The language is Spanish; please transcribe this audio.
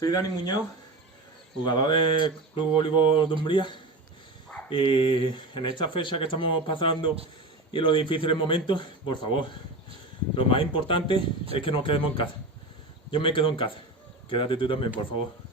Soy Dani Muñoz, jugador del Club Voleibol Dumbría, y en esta fecha que estamos pasando y en los difíciles momentos, por favor, lo más importante es que nos quedemos en casa. Yo me quedo en casa. Quédate tú también, por favor.